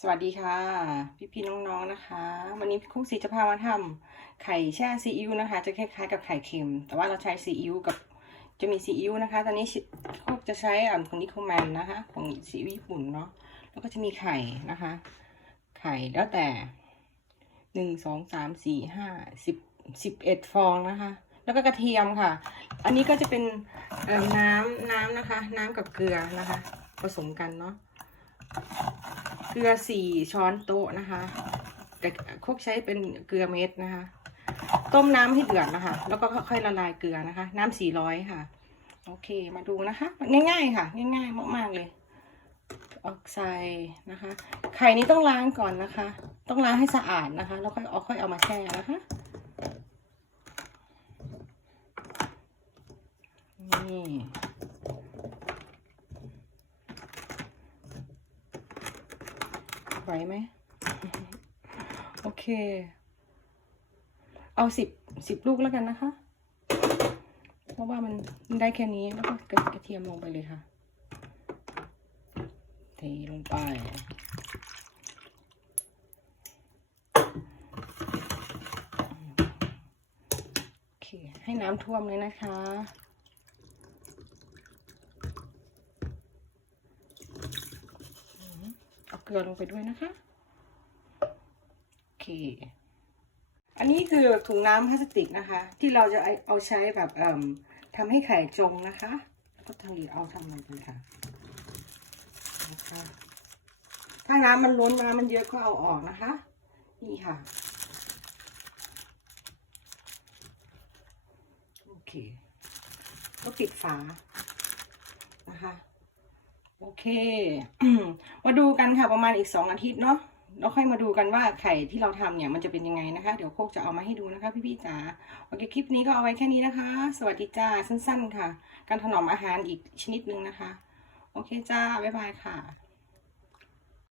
สวัสดีค่ะ พี่พี่น้องๆนะคะ วันนี้คุกสีจะพามาทำไข่แช่ซีอิ๊วนะคะ จะคล้ายๆกับไข่เค็ม แต่ว่าเราใช้ซีอิ๊วกับจะมีซีอิ๊วนะคะ ตอนนี้คุกจะใช้อ่าของนิโคแมนนะคะ ของซีอิ๊วญี่ปุ่นเนาะแล้วก็จะมีไข่นะคะ ไข่แล้วแต่หนึ่งสองสามสี่ห้าสิบสิบเอ็ดฟองนะคะ แล้วก็กระเทียมค่ะ อันนี้ก็จะเป็นเอ่อน้ำน้ำนะคะ น้ำกับเกลือนะคะ ผสมกันเนาะ เกลือสี่ช้อนโต๊ะนะคะ แต่คุกใช้เป็นเกลือเม็ดนะคะ ต้มน้ำให้เดือดนะคะ แล้วก็ค่อยๆละลายเกลือนะคะ น้ำสี่ร้อยค่ะ โอเคมาดูนะคะ ง่ายๆค่ะ ง่ายๆมากๆเลยออกใส่นะคะ ไข่นี้ต้องล้างก่อนนะคะ ต้องล้างให้สะอาดนะคะ แล้วค่อยเอาค่อยเอามาแช่นะคะนี่ ไหวไหม โอเค เอาสิบสิบลูกแล้วกันนะคะ เพราะว่ามันได้แค่นี้แล้วก็กระกระเทียมลงไปเลยค่ะ เทลงไปโอเคให้น้ำท่วมเลยนะคะ เอาเก ลือลงไปด้วยนะคะ โอเค อันนี้คือถุงน้ำพลาสติกนะคะ ที่เราจะเอาใช้แบบทำให้ไข่จงนะคะก็ทำเอาทำลงไปค่ะนะคะถ้าน้ำมันล้นน้ำมันเยอะก็เอาออกนะคะ นี่ค่ะ โอเค ก็ปิดฝานะคะ โอเค มาดูกันค่ะประมาณอีกสองอาทิตย์เนาะเราค่อยมาดูกันว่าไข่ที่เราทำเนี่ยมันจะเป็นยังไงนะคะ เดี๋ยวโคกจะเอามาให้ดูนะคะ พี่ๆจ๋าโอเคคลิปนี้ก็เอาไว้แค่นี้นะคะ สวัสดีจ้าสั้น ๆ ค่ะ การถนอมอาหารอีกชนิดนึงนะคะ โอเคจ้าบ๊ายบายค่ะ